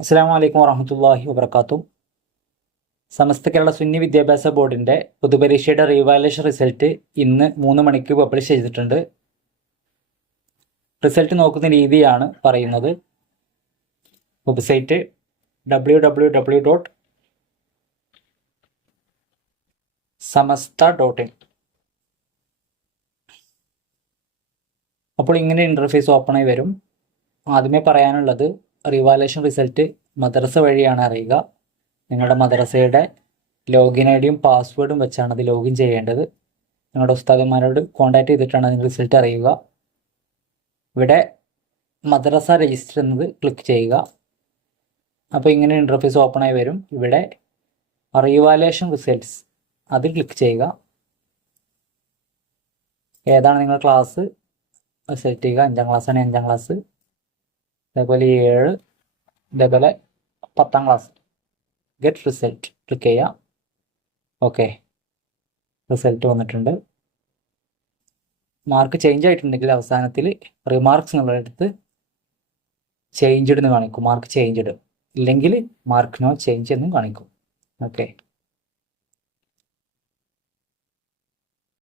അസ്സാം വലൈക്കും വറഹമത്തല്ലാഹി വബർക്കാത്തു സമസ്ത കേരള സുന്നി വിദ്യാഭ്യാസ ബോർഡിന്റെ പൊതുപരീക്ഷയുടെ റീവാലേഷൻ റിസൾട്ട് ഇന്ന് മൂന്ന് മണിക്ക് പബ്ലിഷ് ചെയ്തിട്ടുണ്ട്. റിസൾട്ട് നോക്കുന്ന രീതിയാണ് പറയുന്നത്. Website W W W dot Samastha dot in അപ്പോൾ ഇങ്ങനെ ഇന്റർഫേസ് ഓപ്പണായി വരും. ആദ്യമേ പറയാനുള്ളത് റിവാലേഷൻ റിസൾട്ട് മദ്രസ വഴിയാണ് അറിയുക. നിങ്ങളുടെ മദ്രസയുടെ ലോഗിൻ ഐ ഡിയും പാസ്വേഡും വെച്ചാണ് അത് ലോഗിൻ ചെയ്യേണ്ടത്. നിങ്ങളുടെ ഉസ്താദന്മാരോട് കോൺടാക്ട് ചെയ്തിട്ടാണ് നിങ്ങൾ റിസൾട്ട് അറിയുക. ഇവിടെ മദ്രസ രജിസ്റ്റർ എന്നത് ക്ലിക്ക് ചെയ്യുക. അപ്പോൾ ഇങ്ങനെ ഇന്റർഫേസ് ഓപ്പൺ ആയി വരും. ഇവിടെ റിവാലേഷൻ റിസൾട്ട്സ് അതിൽ ക്ലിക്ക് ചെയ്യുക. ഏതാണ് നിങ്ങളുടെ ക്ലാസ് സെലക്ട് ചെയ്യുക. അഞ്ചാം ക്ലാസ് ആണ് അഞ്ചാം ക്ലാസ് അതേപോലെ ഏഴ് ഇതേപോലെ പത്താം ക്ലാസ് ഗെറ്റ് റിസൾട്ട് ക്ലിക്ക് ചെയ്യുക. ഓക്കെ റിസൾട്ട് വന്നിട്ടുണ്ട്. മാർക്ക് ചേഞ്ച് ആയിട്ടുണ്ടെങ്കിൽ അവസാനത്തിൽ റിമാർക്സ് എന്നുള്ളടത്ത് ചേഞ്ച്ഡ് എന്ന് കാണിക്കും. മാർക്ക് ചേഞ്ച്ഡ് ഇല്ലെങ്കിൽ മാർക്ക് നോ ചേഞ്ച് എന്നും കാണിക്കും. ഓക്കെ